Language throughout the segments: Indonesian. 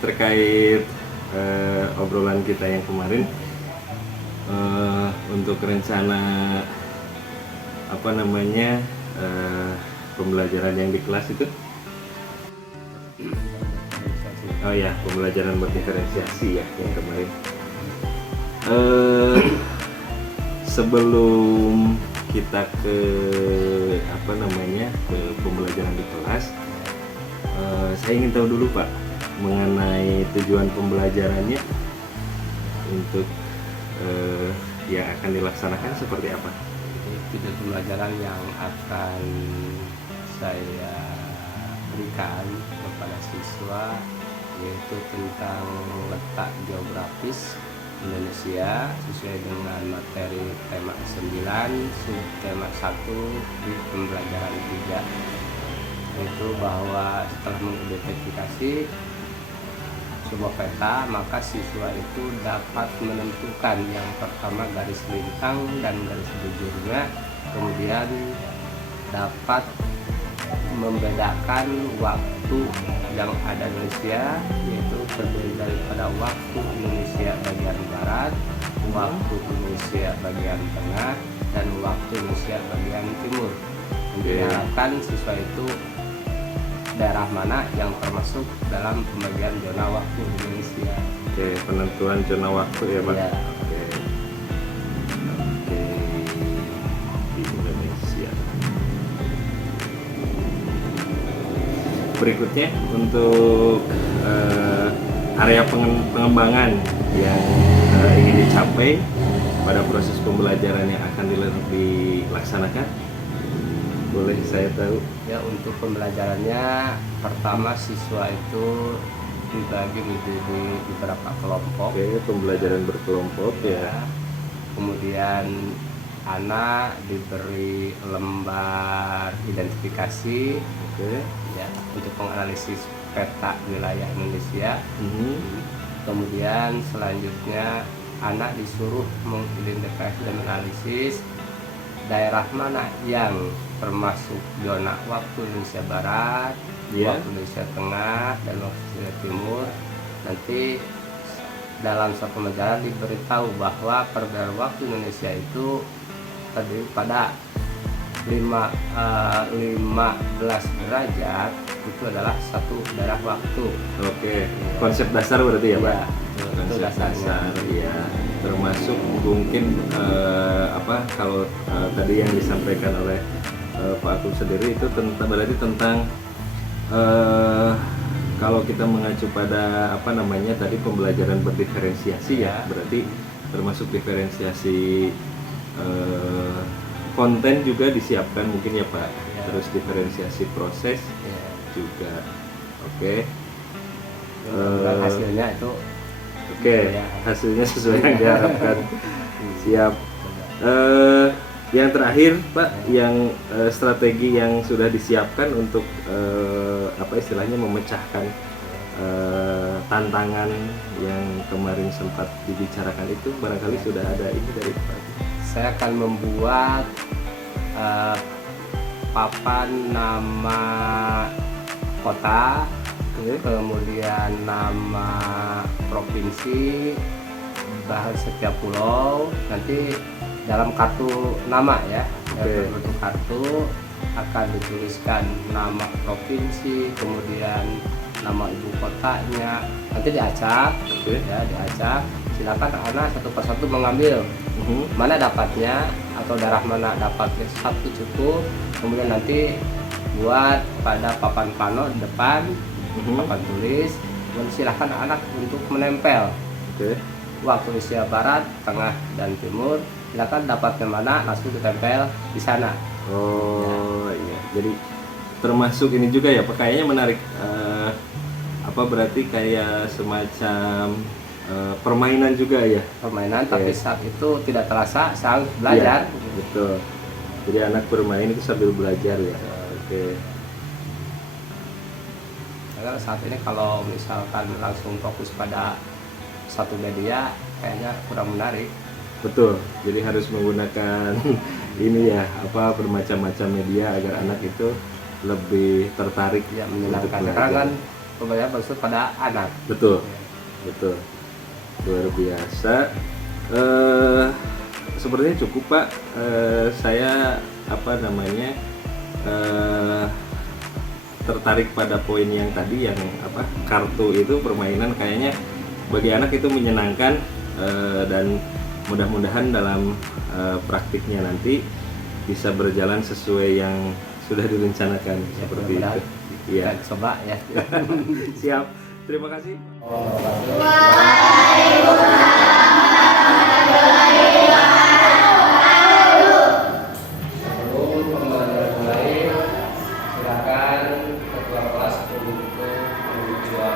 terkait obrolan kita yang kemarin, untuk rencana apa namanya pembelajaran yang di kelas itu. Oh ya, pembelajaran berdiferensiasi ya yang kemarin. Sebelum kita ke apa namanya ke pembelajaran di kelas, saya ingin tahu dulu Pak mengenai tujuan pembelajarannya untuk yang akan dilaksanakan seperti apa. Tujuan pembelajaran yang akan saya berikan kepada siswa yaitu tentang letak geografis Indonesia sesuai dengan materi tema 9 subtema 1 di pembelajaran 3, yaitu bahwa setelah mengidentifikasi sebuah peta maka siswa itu dapat menentukan yang pertama garis lintang dan garis bujurnya, kemudian dapat membedakan waktu yang ada di Indonesia, yaitu terdiri daripada waktu Indonesia bagian barat, waktu Indonesia bagian tengah, dan waktu Indonesia bagian timur. Diharapkan siswa itu daerah mana yang termasuk dalam pembagian zona waktu Indonesia. Oke, penentuan zona waktu ya Pak. Ya. Oke, di Indonesia. Berikutnya untuk area pengembangan yang ingin dicapai pada proses pembelajaran yang akan dilaksanakan, boleh saya tahu? Ya, untuk pembelajarannya pertama siswa itu dibagi menjadi beberapa kelompok. Oke, pembelajaran berkelompok ya. Kemudian anak diberi lembar identifikasi. Oke. Ya, untuk menganalisis peta wilayah Indonesia. Kemudian selanjutnya anak disuruh mengidentifikasi dan menganalisis daerah mana yang termasuk zona waktu Indonesia Barat, waktu Indonesia Tengah, dan waktu Indonesia Timur. Nanti dalam suatu pembelajaran diberitahu bahwa perbedaan waktu Indonesia itu terdiri pada 15 derajat itu adalah satu daerah waktu. Oke, konsep dasar berarti ya Pak? Ya, itu dasarnya. Ya, termasuk mungkin kalau tadi yang disampaikan oleh Pak Atul sendiri itu berarti tentang kalau kita mengacu pada apa namanya tadi pembelajaran berdiferensiasi ya, berarti termasuk diferensiasi konten juga disiapkan mungkin ya Pak, terus diferensiasi proses juga. Oke. Hasilnya itu hasilnya sesuai yang diharapkan. Siap. Yang terakhir Pak, yang strategi yang sudah disiapkan untuk apa istilahnya memecahkan tantangan yang kemarin sempat dibicarakan itu barangkali sudah ada ini dari Pak. Saya akan membuat papan nama kota, kemudian nama provinsi, bahas setiap pulau, nanti dalam kartu nama ya, bentuk kartu akan dituliskan nama provinsi, kemudian nama ibu kotanya, nanti diacak, ya diacak. Silakan anak satu persatu mengambil mana dapatnya atau daerah mana dapatnya satu cukup, kemudian nanti buat pada papan pano di depan, papan tulis, kemudian silahkan anak untuk menempel waktu Indonesia Barat, Tengah, dan Timur. Silakan dapatnya mana langsung ditempel di sana. Iya, jadi termasuk ini juga ya Pak, kayaknya menarik. Berarti kayak semacam permainan juga ya, permainan tapi saat itu tidak terasa saat belajar. Betul, jadi anak bermain itu sambil belajar ya. Karena saat ini kalau misalkan langsung fokus pada satu media kayaknya kurang menarik. Betul, jadi harus menggunakan ini ya bermacam-macam media agar anak itu lebih tertarik ya, menyenangkan. untuk Sekarang kan pembelajaran berfokus pada anak. Betul, betul, luar biasa. Sepertinya cukup Pak. Saya tertarik pada poin yang tadi yang kartu itu permainan kayaknya bagi anak itu menyenangkan, dan mudah-mudahan dalam praktiknya nanti bisa berjalan sesuai yang sudah direncanakan seperti itu. Iya. Kita coba ya. Siap. Terima kasih. Sebelum pembelajaran mulai, silakan ketua kelas untuk berdoa.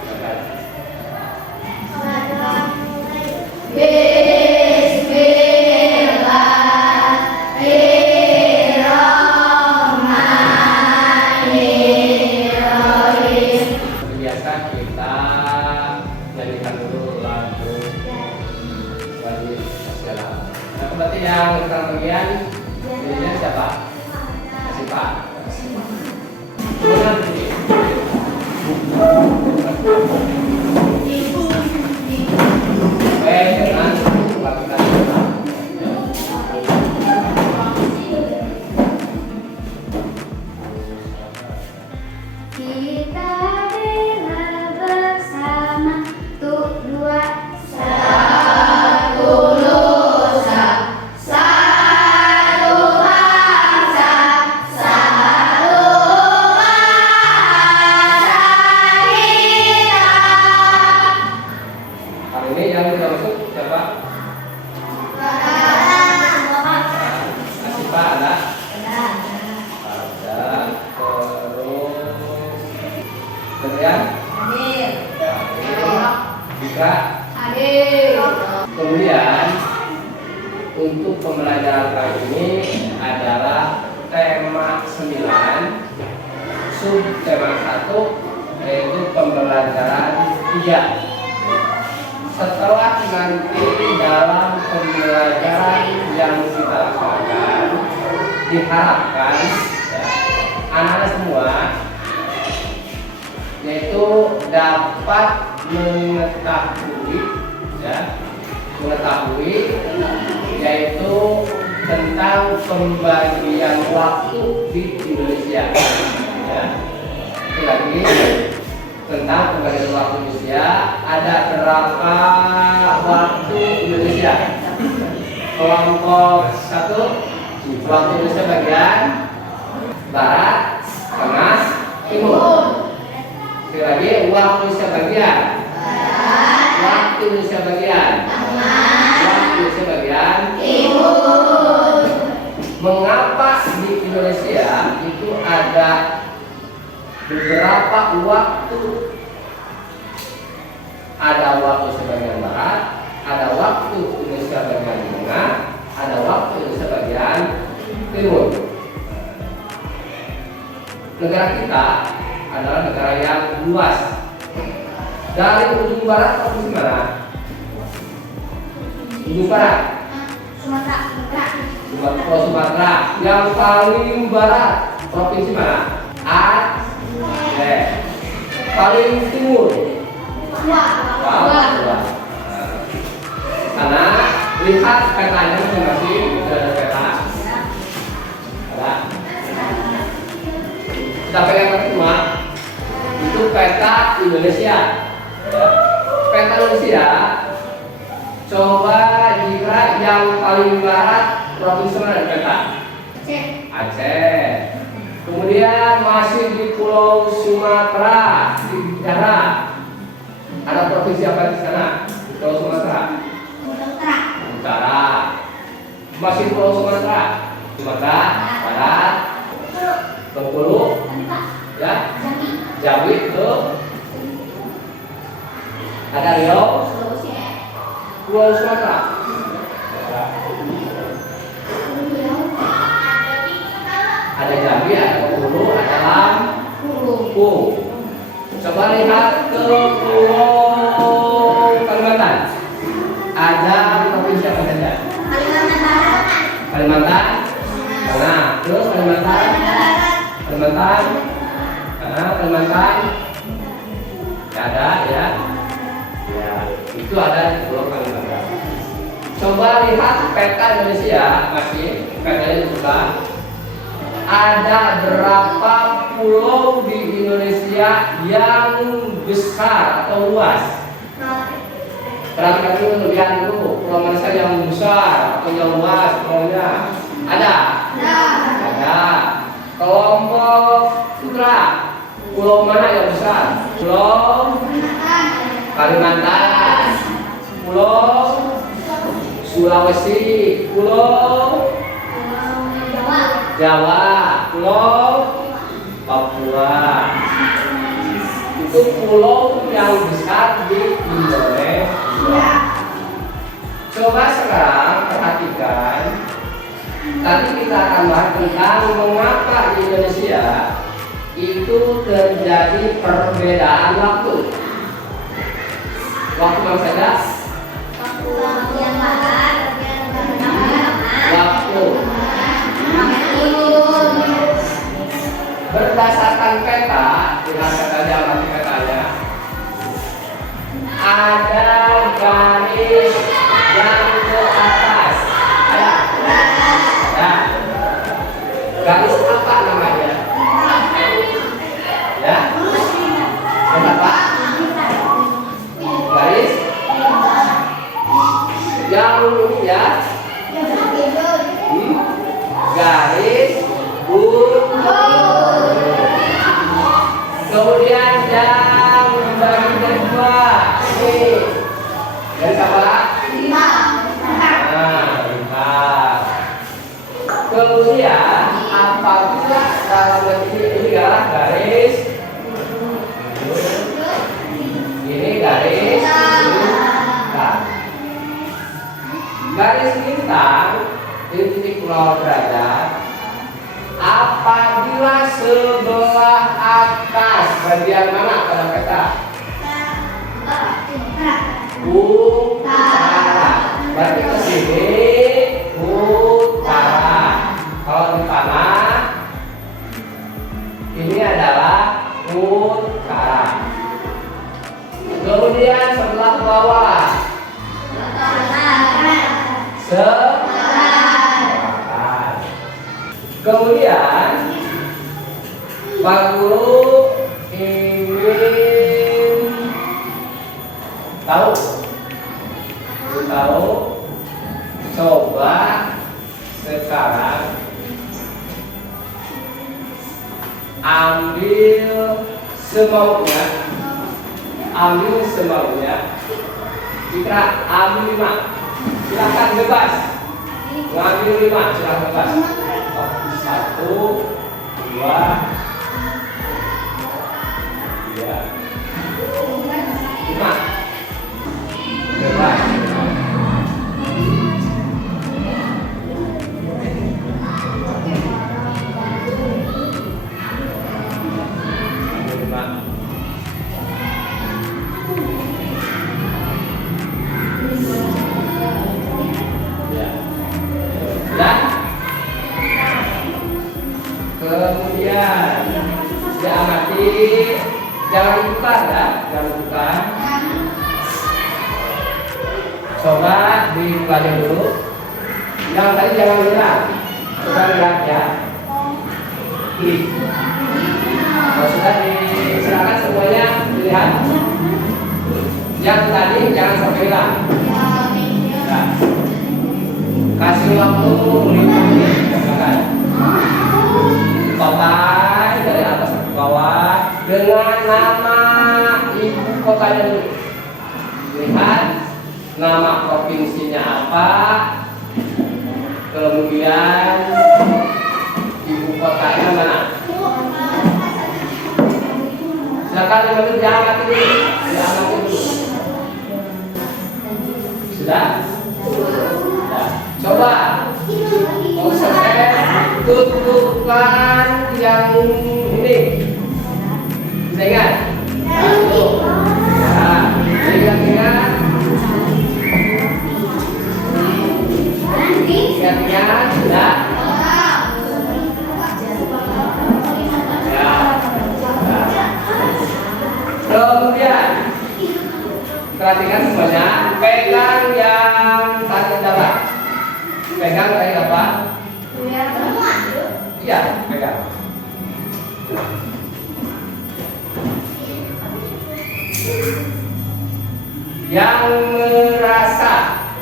Silakan. Seperti biasa kita nyanyikan dulu lagu Bagi Nasional. Nah, berarti yang sekarang bagian ini siapa? Kasih Pak. Kemudian ini. Baik, dengan lagu nasional. Kita bela bersama untuk dua satu nusa, satu bangsa, satu bangsa kita. Hari ini yang kita masuk siapa? Kasih Pak ada? Ada. Terus kemudian Bika. Kemudian untuk pembelajaran kali ini adalah tema 9, subtema 1, yaitu pembelajaran 3. Setelah nanti dalam pembelajaran yang kita lakukan, diharapkan ya, anak-anak semua yaitu dapat mengetahui yaitu tentang pembagian waktu di Indonesia ya. Sekali lagi tentang pembagian waktu Indonesia, ada berapa waktu Indonesia? Kelompok 1 waktu Indonesia bagian barat, tengah, timur. Sekali lagi waktu Indonesia bagian waktu Indonesia bagian waktu Indonesia bagian timur. Mengapa di Indonesia itu ada beberapa waktu? Ada waktu sebagian barat, ada waktu Indonesia bagian tengah, ada waktu Indonesia bagian timur. Negara kita adalah negara yang luas. Dari ujung barat ke ujung mana? Ujung barat. Pulau Sumatera. Yang paling barat provinsi mana? Aceh. Paling timur. Papua. Karena lihat petanya masing-masing, sudah ada peta. Ada. Sampai yang kedua itu peta Indonesia. Peta Indonesia. Coba jika yang paling barat provinsi mana ada peta? Aceh. Kemudian masih di Pulau Sumatera di darat. Ada provinsi apa di sana? Pulau Sumatera. Utara. Masih Pulau Sumatera. Sumatera Barat. Bengkulu. Ya. Jambi itu. Ada Riau. Pulau Sumatera. Ada Jambi, ada Bengkulu, ada Lampung. Coba lihat ke Pulau Kalimantan. Ada provinsi apa saja? Kalimantan. Nah, terus Kalimantan. Kalimantan? Nggak ada ya? Ya, itu ada di Pulau Kalimantan. Coba lihat peta Indonesia, masih petanya dibuka. Ada berapa pulau di Indonesia yang besar atau luas? Perhatikan dulu, lihat dulu pulau mana saja yang besar atau yang luas pulaunya. Ada? Ada. Kelompok putra, pulau mana yang besar? Pulau Kalimantan, Pulau Sulawesi, Pulau Jawa, Pulau Papua. Itu pulau yang besar di Indonesia. Coba sekarang perhatikan. Tadi kita akan bahas tentang mengapa di Indonesia itu terjadi perbedaan waktu. Waktu mana saja? Waktu. Berdasarkan peta, dengan petanya mati petanya, ada garis yang ke atas. Ya. Garis apa namanya? Ya. Kenapa? Garis yang ini ya. Garis kemudian yang bagi kedua ini garis apa? Kemudian apabila dalam ini adalah garis ini garis bintang. Garis bintang ini titik nol derajat. Apabila sebelah atas bagian mana pada peta? Utara. Berarti ke sini utara. Kalau di panah ini adalah utara. Kemudian sebelah bawah selatan. Kemudian Pak Guru ingin tahu, coba sekarang ambil semaunya, Citra ambil 5, silakan bebas, ngambil 5, silakan bebas. 1, 2, 3, 4, 5. Bebas. Kemudian diamati, jangan dibuka ya, jangan dibuka. Coba dibuka dulu. Yang tadi jangan lihat, coba lihat ya. Kalau sudah silakan semuanya dilihat. Yang tadi jangan sampai hilang. Nah, kasih waktu 5 menit, silakan. Total dari atas ke bawah dengan nama ibu kotanya dulu. Lihat nama provinsinya apa, kemudian ibu kotanya mana. Silakan teman-teman diamati dulu, Sudah? Coba tutupkan yang ini. Bisa ingat? Ingat. Ingat, sudah? Ya. Kemudian perhatikan semuanya, pegang yang tangan dalam. Pegang kayak apa? Iya, pegang. Yang merasa,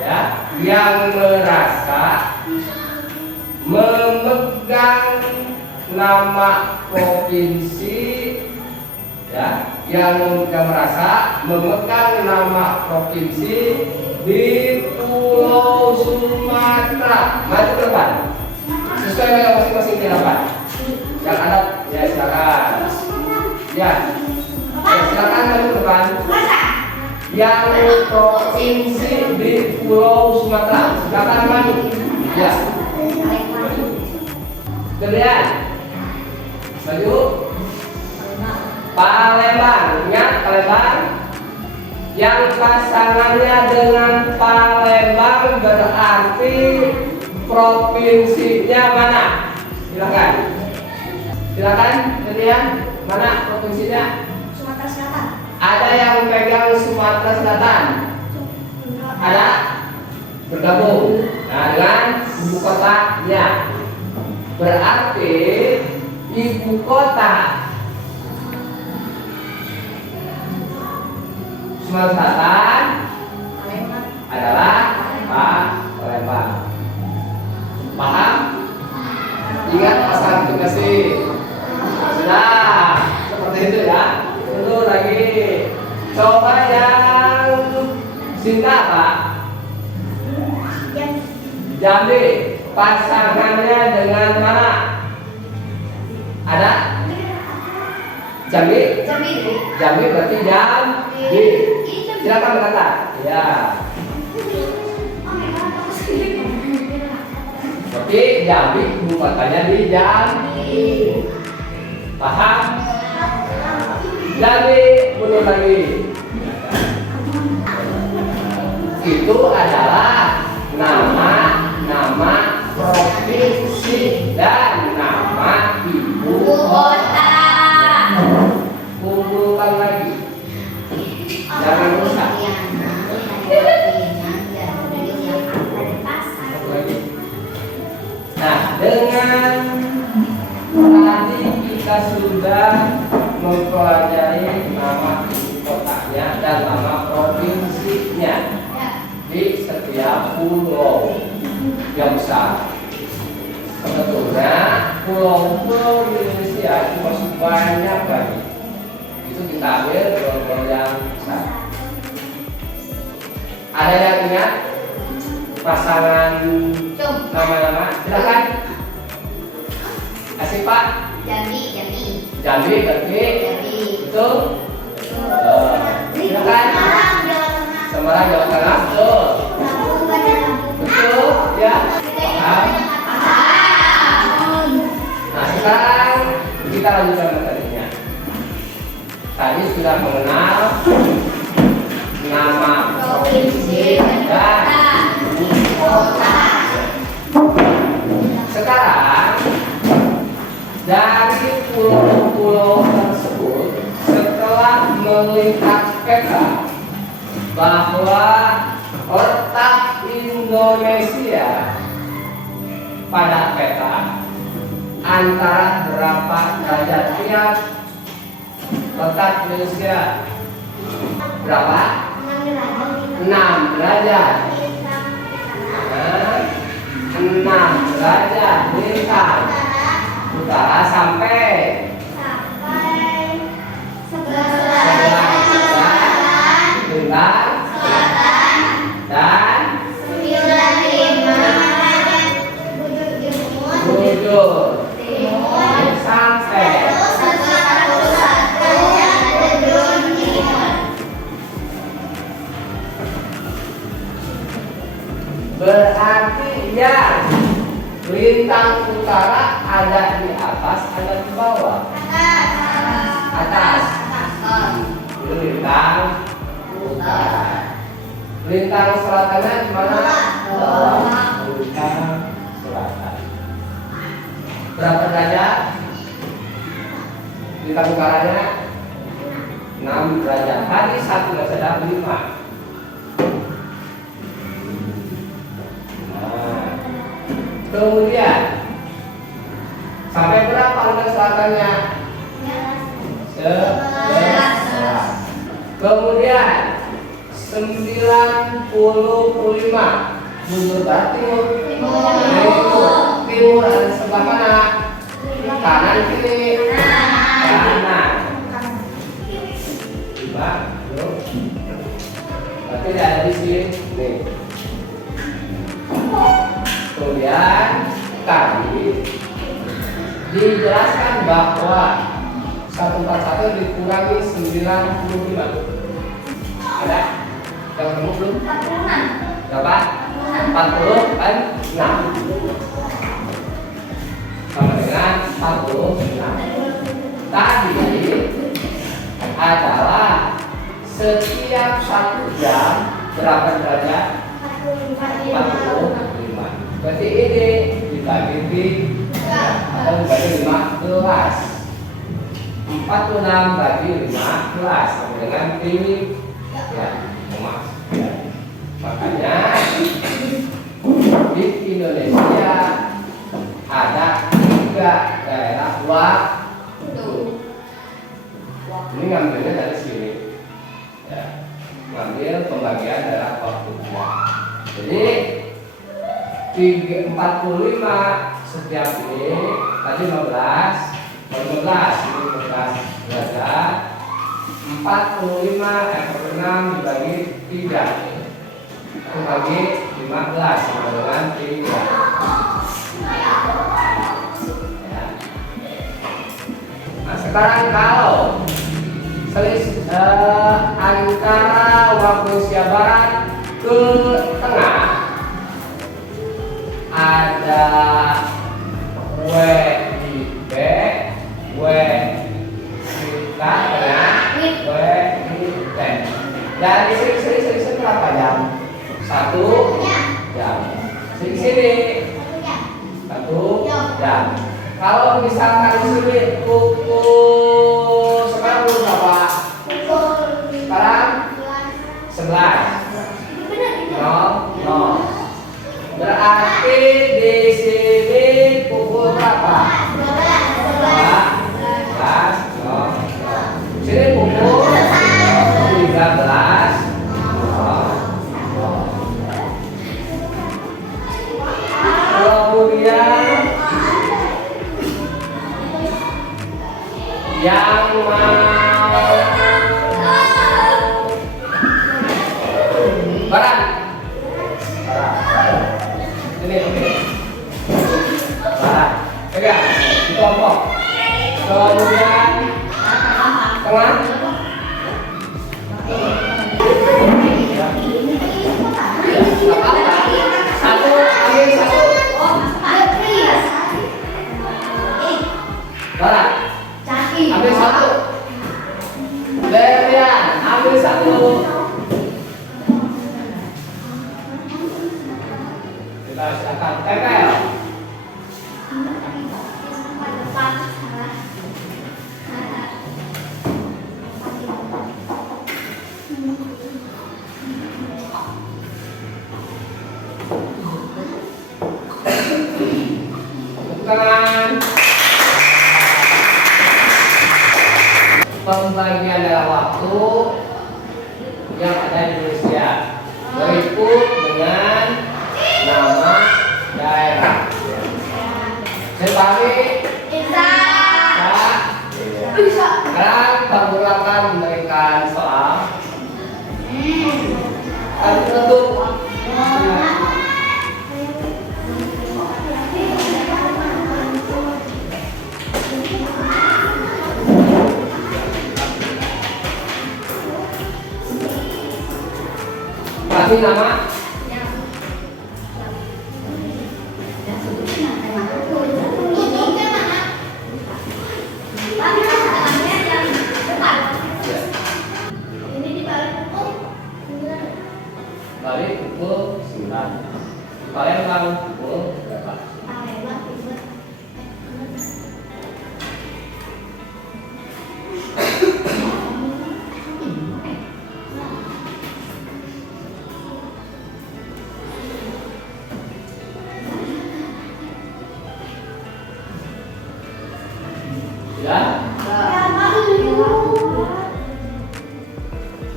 ya, yang merasa memegang nama provinsi, ya, yang merasa memegang nama provinsi di Pulau Sumatera. Maju ke depan. Sesuai dengan masing-masing di depan. Yang ada, ya silakan. Ya, silakan maju ke depan. Yang provinsi di Pulau Sumatera, silakan maju. Ya. Kemudian maju. Palembang, ingat Palembang. Yang pasangannya dengan Palembang berarti provinsinya mana? Silakan. Silakan, kemudian mana provinsinya? Sumatera Selatan. Ada yang pegang Sumatera Selatan? Ada? Bergabung. Nah, dengan ibu kotanya. Berarti ibu kota Sumatera Selatan adalah Palembang. Paham? Ingat pasal aplikasi. Sudah, seperti itu ya. Dulu lagi. Coba yang Sinta Pak. Jambi, pasangannya dengan mana? Ada? Jambi? Jambi berarti Jambi. Silakan berkata. Ya. Berarti Jambi ibu kotanya di Jambi. Paham? Jambi mundur lagi. Itu adalah nama provinsi dan nama ibu kota. Kumpulkan lagi. Jangan rusak. Nah, dengan tadi kita sudah mempelajari nama ibu kotanya dan nama provinsinya di setiap pulau yang besar. Sebetulnya pulau-pulau di Indonesia itu masih banyak lagi. Itu kita ambil pulau-pulau yang besar. Ada yang ingat pasangan nama-nama? Silakan. Asik Pak. Jambi berarti itu. Silakan. Semarang Jawa Tengah. Betul. Betul ya. Paham? Nah, sekarang kita lanjutkan materinya. Tadi sudah mengenal nama provinsi dan ibu kota. Sekarang dari pulau-pulau tersebut setelah melihat peta bahwa letak Indonesia pada peta antara berapa derajat? Lihat letak Indonesia berapa? 6 derajat. 6 derajat lintang utara sampai lintang dan bujur sampai berarti ya lintang utara ada di atas, ada di bawah. Atas. Itu lintang utara. Lintang selatannya di mana? Bawah. Lintang selatan. Berapa derajat? Lintang utaranya 6 derajat. Tadi 1 saja 5. Nah, kemudian sampai berapa dengan selatannya? 11. Kemudian 95 bujur barat timur. Timur ada sebelah mana? Kanan kiri. Kanan. Berarti dia ada di sini. Nih. Kemudian tadi dijelaskan bahwa 141 dikurangi 95. Ada? Yang ketemu belum? 46. Berapa? 46 sama dengan 46. Tadi adalah setiap 1 jam berapa derajat? 45. Berarti ini dibagi 3 atau dibagi 15. 46 bagi 15 sama dengan 3. Ya, emas. Makanya di Indonesia ada 3 daerah waktu. Ini ngambilnya dari sini. Ya, ngambil pembagian daerah waktunya. Jadi 45 setiap ini tadi 15 ini 15 derajat. 45/6 dibagi 3 dibagi 15 sama dengan 3. Ya. Nah sekarang kalau antara waktu Indonesia Barat ke tengah ada W di B, W di tengah, W di T. Dari sini berapa jam? 1 jam. Sini 1 jam. Kalau misalkan di sini pukul sekarang pukul berapa? Sekarang 11. 00. Berarti di sini pukul berapa? 12. Sini pukul 13. Kemudian yang mau barat. Ini. Barat. Pegang di kelompok. Kemudian tengah. Satu, ambil satu. Barat. Ambil satu. Berian, ambil satu. Kita silakan tempel. Tangan. Pembagian dalam waktu yang ada di Indonesia berikut dengan nama daerah. Sebagi sekarang Pak Guru akan memberikan soal. Untuk kasih nama. Balik pukul 9. Palembang pukul berapa?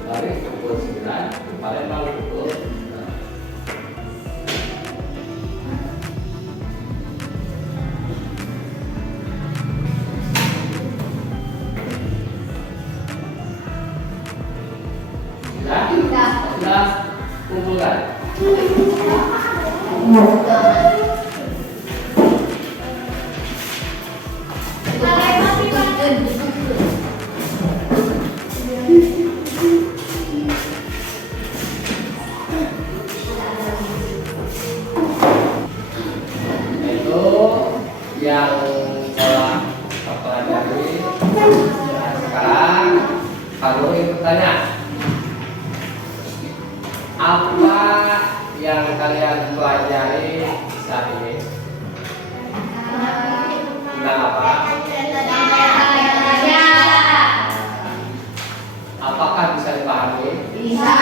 Dari pukul 9 ke Palembang pukul sudah kumpulkan. Itu yang telah terpelajari. Nah, sekarang kamu ikut tanya. Apa yang kalian pelajari saat ini? Tentang apa? Apakah bisa dipahami? Bisa.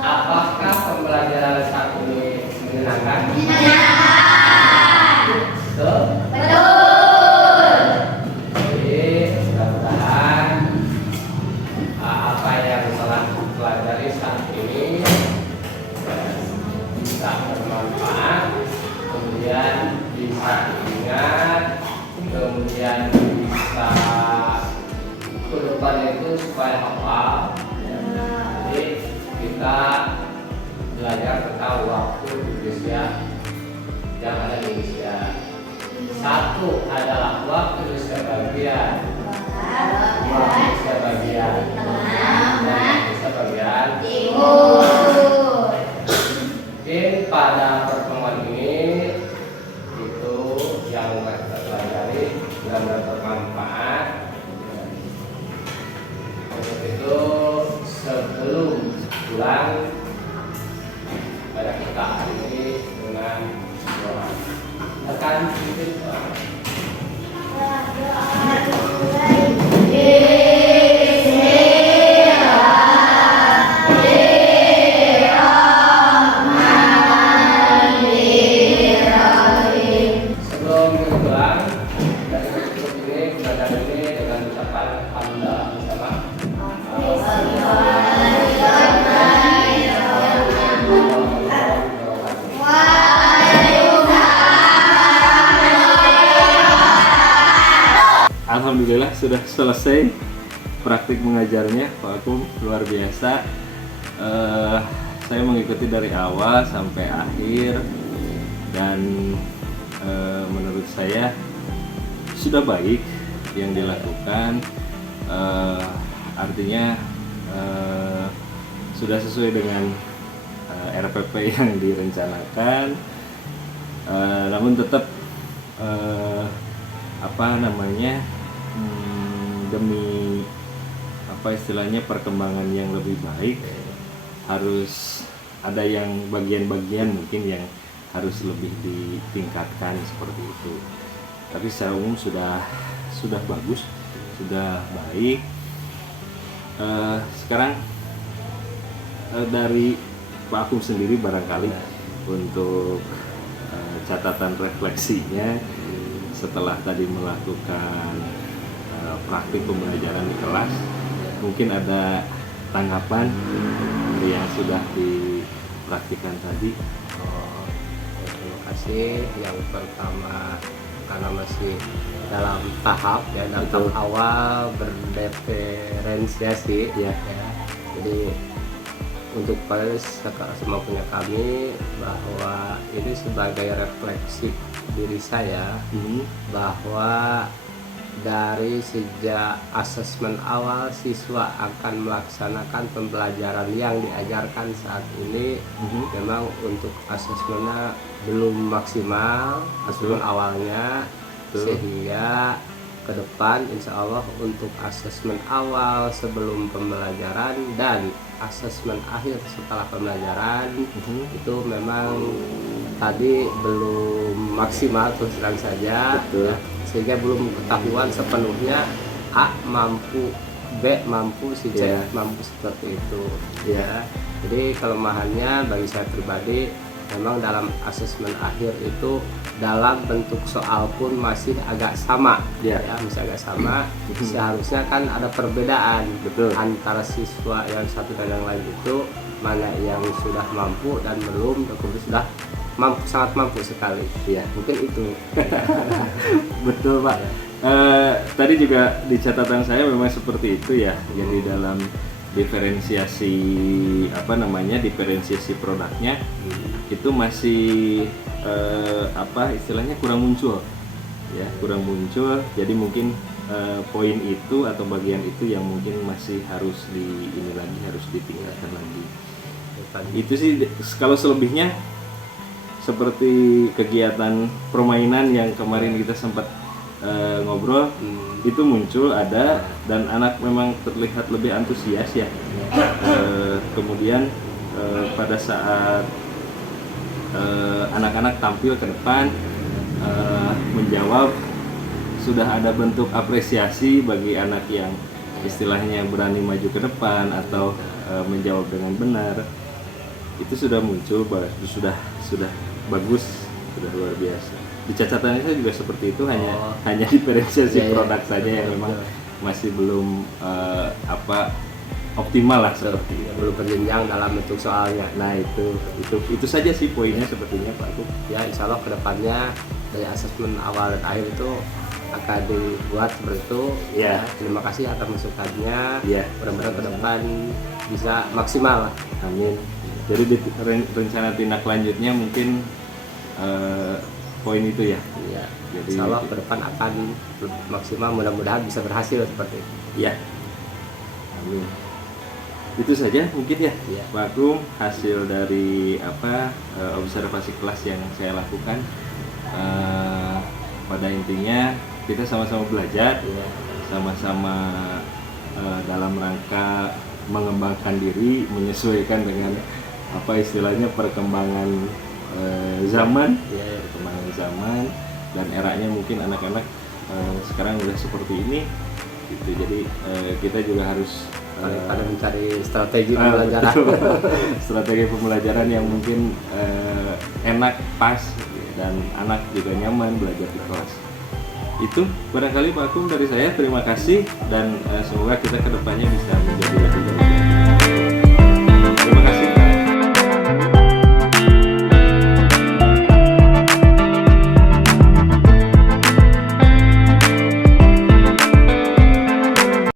Apakah pembelajaran saat ini menyenangkan? Betul? Betul. Jadi mudah-mudahan apa yang telah dipelajari saat ini bisa bermanfaat, kemudian bisa diingat, kemudian bisa ke depan itu supaya hafal. Jadi kita belajar tentang waktu Indonesia yang ada di Indonesia. Satu adalah waktu Indonesia bagian, waktu Indonesia bagian, dan Indonesia bagian Timur. Mungkin pada pertemuan ini itu yang kita pelajari benar-benar bermanfaat. Untuk itu sebelum pulang pada kita hari ini dengan doa. Akan sedikit doa. Sebelum kita pulang dari cukup ini belajar ini dengan ucapan alhamdulillah bersama. Alhamdulillah sudah selesai praktik mengajarnya Pak Akum, luar biasa. Saya mengikuti dari awal sampai akhir dan menurut saya sudah baik yang dilakukan. Artinya sudah sesuai dengan RPP yang direncanakan. Namun tetap demi istilahnya perkembangan yang lebih baik, harus ada yang bagian-bagian mungkin yang harus lebih ditingkatkan seperti itu. Tapi secara umum sudah bagus, sudah baik. Sekarang dari Pak Akum sendiri barangkali untuk catatan refleksinya setelah tadi melakukan praktik pembelajaran di kelas, mungkin ada tanggapan dari yang sudah dipraktikkan tadi. Terima kasih. Yang pertama, karena masih dalam tahap Betul. awal berdiferensiasi Ya. Jadi untuk semua punya kami bahwa ini sebagai refleksi diri saya bahwa dari sejak asesmen awal siswa akan melaksanakan pembelajaran yang diajarkan saat ini memang untuk asesmennya belum maksimal asesmen awalnya. Betul. Sehingga ke depan insya Allah untuk asesmen awal sebelum pembelajaran dan asesmen akhir setelah pembelajaran itu memang tadi belum maksimal terus terang saja. Betul. Sehingga belum ketahuan sepenuhnya A mampu, B mampu, si C Ya. mampu, seperti itu Ya. Jadi kelemahannya bagi saya pribadi memang dalam asesmen akhir itu dalam bentuk soal pun masih agak sama, Ya. ya masih agak sama. Seharusnya kan ada perbedaan Betul. antara siswa yang satu dan yang lain itu, mana yang sudah mampu dan belum, dan kemudian sudah mampu, sangat mampu sekali. Iya. Mungkin itu. Betul Pak. Tadi juga di catatan saya memang seperti itu ya. Jadi dalam diferensiasi diferensiasi produknya itu masih istilahnya kurang muncul, ya kurang muncul. Jadi mungkin poin itu atau bagian itu yang mungkin masih harus harus ditingkatkan lagi. Itu sih kalau selebihnya seperti kegiatan permainan yang kemarin kita sempat ngobrol itu muncul ada, dan anak memang terlihat lebih antusias ya. Kemudian pada saat anak-anak tampil ke depan menjawab, sudah ada bentuk apresiasi bagi anak yang istilahnya berani maju ke depan atau menjawab dengan benar. Itu sudah muncul, sudah bagus, sudah luar biasa. Di catatannya saya juga seperti itu, hanya diferensiasi produk saja yang memang masih belum optimal lah seperti itu. Belum berjenjang dalam bentuk soalnya. Nah itu saja sih poinnya sepertinya Pak Agung. Ya insya Allah kedepannya dari asesmen awal dan akhir itu akan dibuat seperti itu. Ya. Terima kasih atas masukannya. Ya. Mudah-mudahan ke depan bisa maksimal. Amin. Jadi di rencana tindak lanjutnya mungkin poin itu ya. Ya. Jadi Insya Allah ke depan akan maksimal. Mudah-mudahan bisa berhasil seperti itu. ya. Amin. Itu saja mungkin ya, Ya. Pak Agung, hasil dari observasi kelas yang saya lakukan. Pada intinya kita sama-sama belajar, Ya. sama-sama dalam rangka mengembangkan diri, menyesuaikan dengan istilahnya perkembangan zaman, Ya. perkembangan zaman dan eranya mungkin anak-anak sekarang udah seperti ini, gitu. Jadi kita juga harus Pada mencari strategi pembelajaran. betul. Strategi pembelajaran yang mungkin enak, pas, dan anak juga nyaman belajar di kelas. Itu barangkali Pak Agung dari saya, terima kasih, dan semoga kita kedepannya bisa menjadi lebih